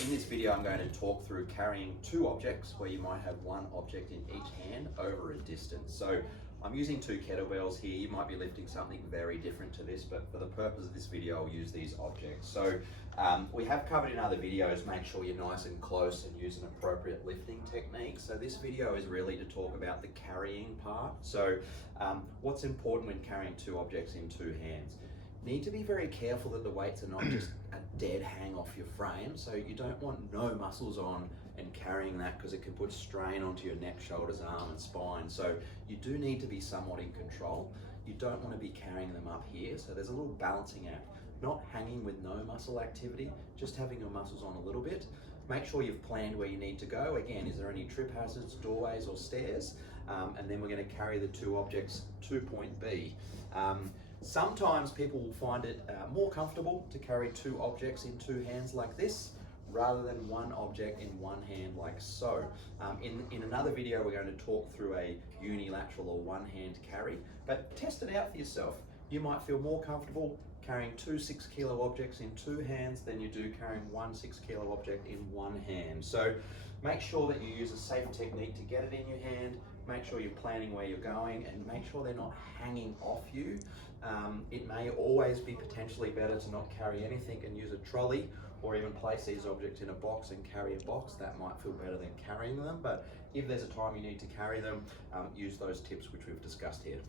In this video, I'm going to talk through carrying two objects where you might have one object in each hand over a distance. So I'm using two kettlebells here. You might be lifting something very different to this, but for the purpose of this video, I'll use these objects. So we have covered in other videos, make sure you're nice and close and use an appropriate lifting technique. So this video is really to talk about the carrying part. So what's important when carrying two objects in two hands? Need to be very careful that the weights are not just a dead hang off your frame. So you don't want no muscles on and carrying that because it can put strain onto your neck, shoulders, arm and spine. So you do need to be somewhat in control. You don't want to be carrying them up here. So there's a little balancing act, not hanging with no muscle activity, just having your muscles on a little bit. Make sure you've planned where you need to go. Again, is there any trip hazards, doorways or stairs? And then we're going to carry the two objects to point B. Sometimes people will find it more comfortable to carry two objects in two hands like this rather than one object in one hand like so. In another video we're going to talk through a unilateral or one hand carry, but test it out for yourself. You might feel more comfortable carrying two 6 kilo objects in two hands than you do carrying one 6 kilo object in one hand. So make sure that you use a safe technique to get it in your hand. Make sure you're planning where you're going and make sure they're not hanging off you. It may always be potentially better to not carry anything and use a trolley or even place these objects in a box and carry a box. That might feel better than carrying them, but if there's a time you need to carry them, use those tips which we've discussed here.